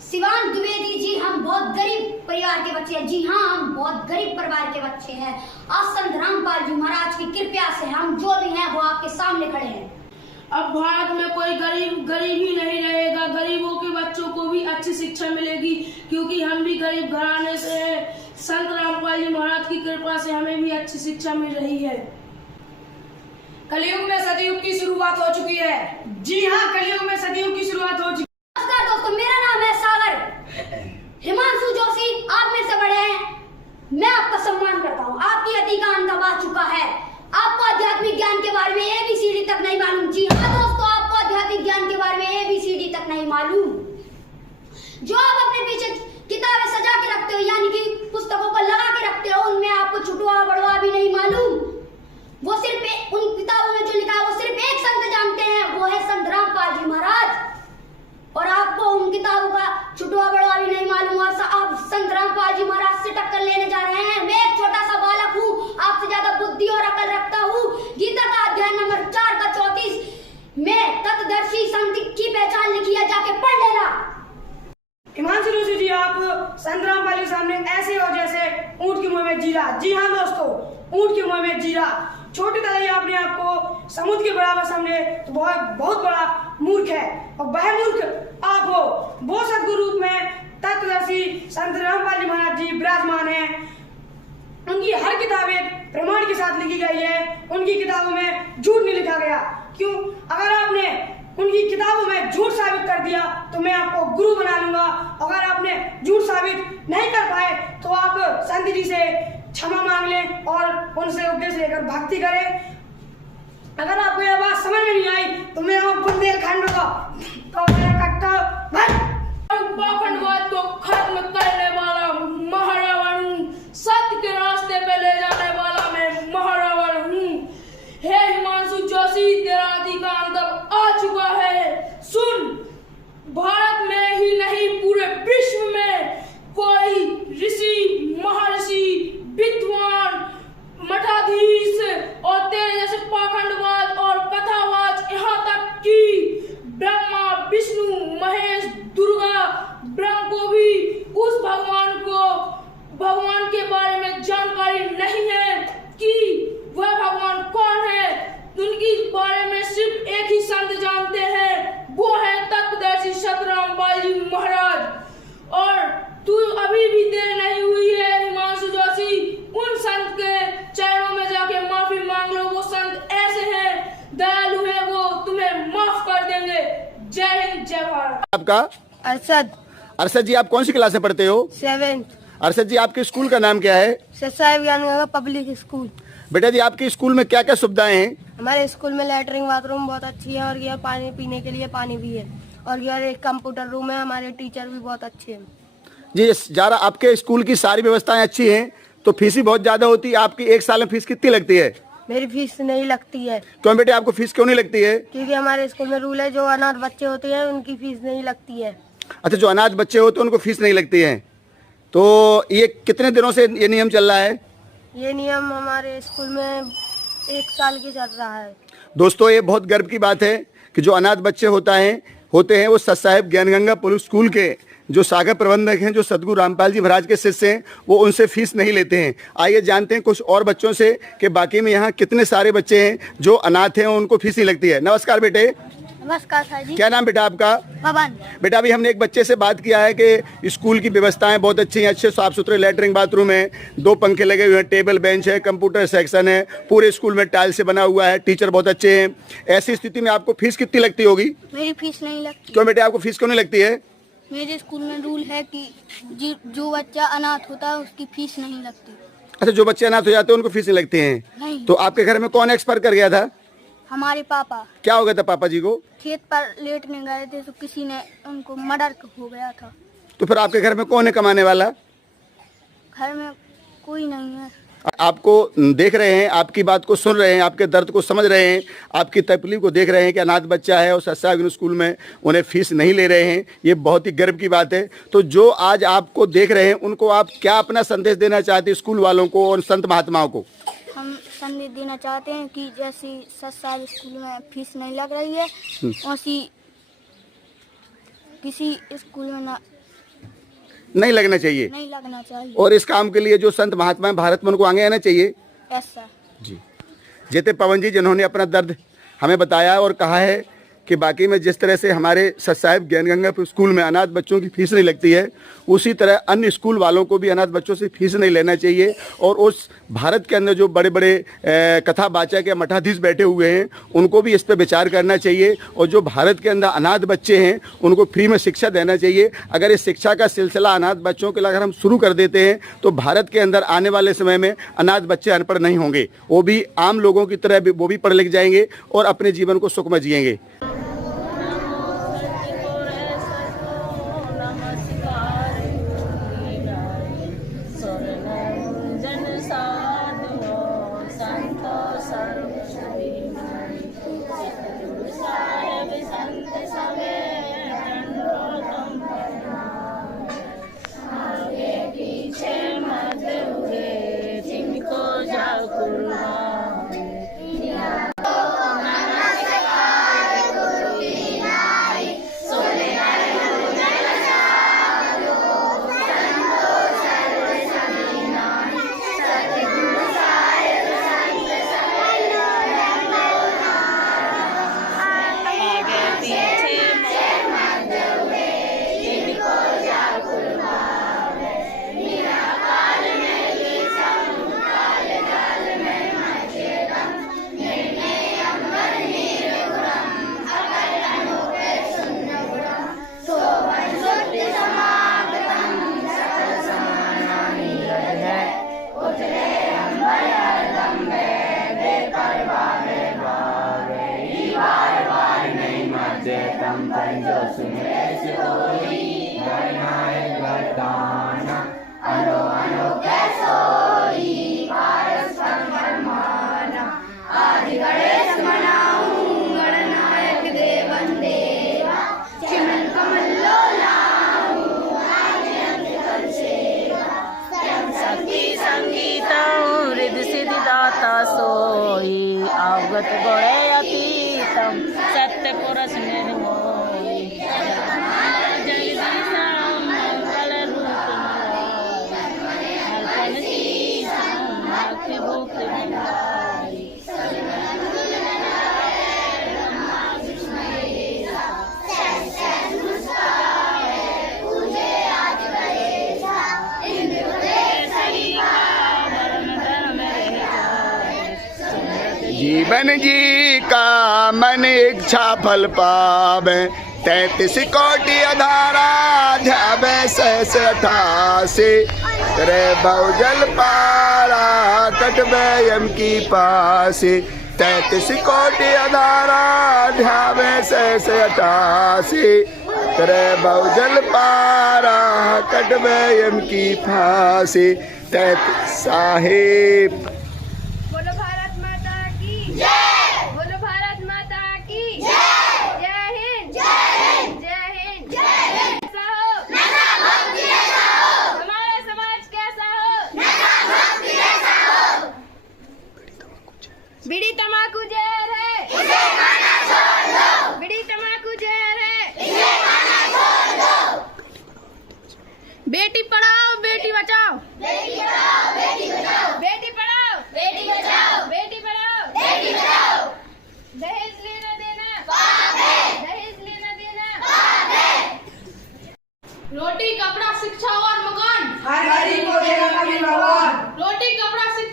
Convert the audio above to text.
शिवान द्विवेदी जी, हम बहुत गरीब परिवार के बच्चे हैं। जी हाँ, हम बहुत गरीब परिवार के बच्चे हैं। आज संत रामपाल जी महाराज की कृपा से हम जो भी हैं वो आपके सामने खड़े हैं। अब भारत में कोई गरीब ही नहीं रहेगा। गरीबों के बच्चों को भी अच्छी शिक्षा मिलेगी, क्योंकि हम भी गरीब घराने से हैं। संत रामपाल जी महाराज की कृपा से हमें भी अच्छी शिक्षा मिल रही है। कलयुग में सतयुग की शुरुआत हो चुकी है। जी हाँ, कलयुग में सतयुग की शुरुआत हो चुकी है। नमस्कार दोस्तों, मेरा नाम है सागर हिमांशु जोशी। आप में से बड़े हैं, मैं आपका सम्मान करता हूँ। आपकी अति का अंत अब आ चुका है। आपको आध्यात्मिक ज्ञान के बारे में ABCD तक नहीं मालूम। जी हाँ दोस्तों, आपको आध्यात्मिक ज्ञान के बारे में ABCD तक नहीं मालूम। जो आप अपने पीछे किताबें सजा के रखते हो, यानी कि पुस्तकों को लगा के रखते हो, उनमें आपको छुटवा बड़वा भी नहीं मालूम। वो सिर्फ उन किताबों में जो लिखा है वो सिर्फ एक संत जानते हैं, वो है संत रामपाल जी महाराज। और आपको उन किताबों का छुटवा बड़वा भी नहीं मालूम। और आप संत रामपाल जी महाराज से टक्कर लेने जा रहे हैं। मैं एक छोटा सा बालक हूँ, आपसे ज्यादा बुद्धि और अकल रखता हूँ। गीता का अध्याय नंबर 4 का 34 में तत्दर्शी संत की पहचान लिखी है, जाके पढ़ लेना। हिमांशु जोशी जी, आप संत रामपाल के सामने ऐसे हो जैसे ऊंट के मुंह में जीरा। जी हाँ दोस्तों, ऊंट के मुंह में जीरा। छोटी तरह आपने आपको समुद्र के बराबर समझे तो बहुत बड़ा मूर्ख है। और वह मूर्ख आप हो। वो सदगुरु रूप में तत्वदर्शी संत रामपाल जी महाराज जी विराजमान हैं। उनकी हर किताब एक प्रमाण के साथ लिखी गई है। उनकी किताबों में झूठ नहीं लिखा गया। क्यों? अगर आपने उनकी किताबों में झूठ साबित कर दिया तो मैं आपको गुरु बना लूंगा। अगर आपने झूठ साबित नहीं कर पाए तो आप संत जी से क्षमा मांग लें और उनसे उपदेश लेकर भक्ति करें। अगर आपको यह बात समझ में नहीं आई तो मैं बुंदेलखंड का तो मेरा कट्टा पाखंडवाद को खत्म करने वाला महारावण हूँ। सत्य के रास्ते पे ले जाने वाला मैं महारावण हूँ। हे हिमांशु जोशी, तेरा अधिकार अंत आ चुका है। सुन, भारत में ही नहीं पूरे विश्व में कोई ऋषि, महर्षि, विद्वान, मठाधीश और तेरे जैसे पाखंडवाद और कथावाच, यहाँ तक कि ब्रह्मा, विष्णु, महेश, दुर्गा, ब्रह्म को भी उस भगवान के बारे में जानकारी नहीं है कि वह भगवान कौन है। उनके बारे में सिर्फ एक ही संत जानते हैं, वो है तत्वदर्शी संत रामपाल जी महाराज। और तू अभी भी देर नहीं हुई है हिमांशु जोशी, उन संत के चरणों में जाके माफी मांग लो। वो संत ऐसे हैं, दयालु है, वो तुम्हें माफ कर देंगे। जय हिंद, जय भारत। आपका अरशद जी, आप कौन सी क्लास में पढ़ते हो? 7th। अरशद जी, आपके स्कूल का नाम क्या है? ससाई ज्ञान पब्लिक स्कूल। बेटा जी, आपके स्कूल में क्या क्या सुविधाएं हैं? हमारे स्कूल में लैटरिन बाथरूम बहुत अच्छी है और ये पानी पीने के लिए पानी भी है। और यार एक कंप्यूटर रूम है। हमारे टीचर भी बहुत अच्छे हैं। जी, जरा आपके स्कूल की सारी व्यवस्थाएं अच्छी हैं, तो फीस भी बहुत ज्यादा होती है। आपकी एक साल में फीस कितनी लगती है? मेरी फीस नहीं लगती है। क्यों बेटे, आपको फीस क्यों नहीं लगती है? क्योंकि हमारे स्कूल में रूल है, जो अनाथ बच्चे होते हैं उनकी फीस नहीं लगती है। अच्छा, जो अनाथ बच्चे होते हैं उनको फीस नहीं लगती है। तो ये कितने दिनों से ये नियम चल रहा है? ये नियम हमारे स्कूल में 1 साल की चल रहा है। दोस्तों, ये बहुत गर्व की बात है कि जो अनाथ बच्चे होते हैं वो सत साहिब ज्ञानगंगा पब्लिक स्कूल के जो सागर प्रबंधक हैं, जो सदगुरु रामपाल जी महाराज के शिष्य हैं, वो उनसे फीस नहीं लेते हैं। आइए जानते हैं कुछ और बच्चों से कि बाकी में यहाँ कितने सारे बच्चे हैं जो अनाथ हैं और उनको फीस नहीं लगती है। नमस्कार बेटे। नमस्कार सर जी। क्या नाम बेटा आपका? पवन। बेटा, अभी हमने एक बच्चे से बात किया है कि स्कूल की व्यवस्थाएं बहुत अच्छी हैं, अच्छे साफ सुथरे लैटरिन बाथरूम है, 2 पंखे लगे हुए हैं, टेबल बेंच है, कंप्यूटर सेक्शन है, पूरे स्कूल में टाइल से बना हुआ है, टीचर बहुत अच्छे हैं। ऐसी स्थिति में आपको फीस कितनी लगती होगी? मेरी फीस नहीं लगती। क्यों बेटे, आपको फीस क्यों नहीं लगती है? मेरे स्कूल में रूल है कि जो बच्चा अनाथ होता है उसकी फीस नहीं लगती। अच्छा, जो बच्चे अनाथ हो जाते हैं उनको फीस नहीं लगती है। नहीं। तो आपके घर में कौन एक्सपायर कर गया था? हमारे पापा। क्या हो गया था पापा जी को? खेत पर लेटने गए थे तो किसी ने उनको मर्डर हो गया था। तो फिर आपके घर में कौन है कमाने वाला? घर में कोई नहीं है। आपको देख रहे हैं, आपकी बात को सुन रहे हैं, आपके दर्द को समझ रहे हैं, आपकी तकलीफ को देख रहे हैं कि अनाथ बच्चा है और सत्साग स्कूल में उन्हें फीस नहीं ले रहे हैं। ये बहुत ही गर्व की बात है। तो जो आज आपको देख रहे हैं उनको आप क्या अपना संदेश देना चाहते हैं, स्कूल वालों को और संत महात्माओं को? हम संदेश देना चाहते हैं कि जैसी सत्साग स्कूल में फीस नहीं लग रही है, वैसी किसी स्कूल में नहीं लगना चाहिए। नहीं लगना चाहिए। और इस काम के लिए जो संत महात्मा हैं भारत में, उनको आगे आना चाहिए। Yes sir. जी। जेते पवन जी, जिन्होंने अपना दर्द हमें बताया और कहा है कि बाकी में जिस तरह से हमारे सत साहिब ज्ञानगंगा स्कूल में अनाथ बच्चों की फीस नहीं लगती है, उसी तरह अन्य स्कूल वालों को भी अनाथ बच्चों से फीस नहीं लेना चाहिए। और उस भारत के अंदर जो बड़े बड़े कथावाचक या मठाधीश बैठे हुए हैं, उनको भी इस पर विचार करना चाहिए। और जो भारत के अंदर अनाथ बच्चे हैं, उनको फ्री में शिक्षा देना चाहिए। अगर इस शिक्षा का सिलसिला अनाथ बच्चों के लिए अगर हम शुरू कर देते हैं, तो भारत के अंदर आने वाले समय में अनाथ बच्चे अनपढ़ नहीं होंगे, वो भी आम लोगों की तरह वो भी पढ़ लिख जाएंगे और अपने जीवन को सुखमय जिएंगे। सोई अवगत गणे अतीतम सत्य पुरुष निर्मोही जगदीशम मंगल रूप अर्पण शीशम भक्ति भुक्ति मंगाई जीवन जी का मन इच्छा फल पावे 33 कोटि अधारा ध्यावे 688 करे बहुजल पारा कटबे यम की पासी 33 कोटि अधारा ध्यावे 688 करे बहुजल पारा कटबे यम की फांसी 33 साहिब। बोलो भारत माता की जय। बोलो भारत माता की जय। जय हिंद। जय हिंद। जय हिंद। जय हिंद। कैसा हो? नशा मुक्ति जैसा हो। हमारा समाज कैसा हो? नशा मुक्ति जैसा हो। बीड़ी तंबाकू जहर है, इसे खाना छोड़ दो। बीड़ी तंबाकू जहर है, इसे खाना छोड़ दो। बेटी पढ़ाओ बेटी बचाओ। बेटी पढ़ाओ बेटी बचाओ। बेटी पढ़ाओ बेटी बचाओ। बेटी पढ़ाओ बेटी बचाओ। दहेज लेना देना पाप है। दहेज लेना देना पाप है। रोटी कपड़ा शिक्षा और मकान हर गरीब को देगा कभी भगवान। रोटी कपड़ा शिक्षा